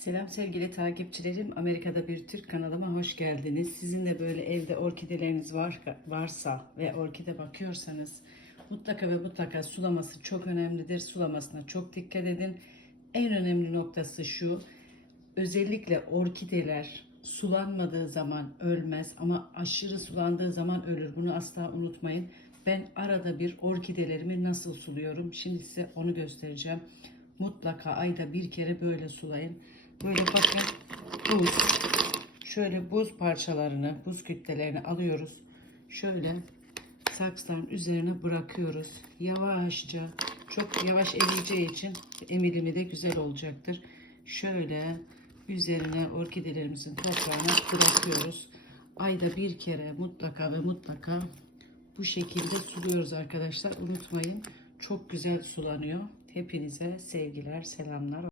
Selam sevgili takipçilerim. Amerika'da bir Türk kanalıma hoş geldiniz. Sizin de böyle evde orkideleriniz var varsa ve orkide bakıyorsanız mutlaka ve mutlaka sulaması çok önemlidir. Sulamasına çok dikkat edin. En önemli noktası şu. Özellikle orkideler sulanmadığı zaman ölmez ama aşırı sulandığı zaman ölür. Bunu asla unutmayın. Ben arada bir orkidelerimi nasıl suluyorum? Şimdi size onu göstereceğim. Mutlaka ayda bir kere böyle sulayın. Böyle bakın buz. Şöyle buz parçalarını, buz kütlelerini alıyoruz. Şöyle saksların üzerine bırakıyoruz. Yavaşça, çok yavaş emileceği için emilimi de güzel olacaktır. Şöyle üzerine orkidelerimizin toprağına bırakıyoruz. Ayda bir kere mutlaka ve mutlaka bu şekilde suluyoruz arkadaşlar. Unutmayın çok güzel sulanıyor. Hepinize sevgiler, selamlar.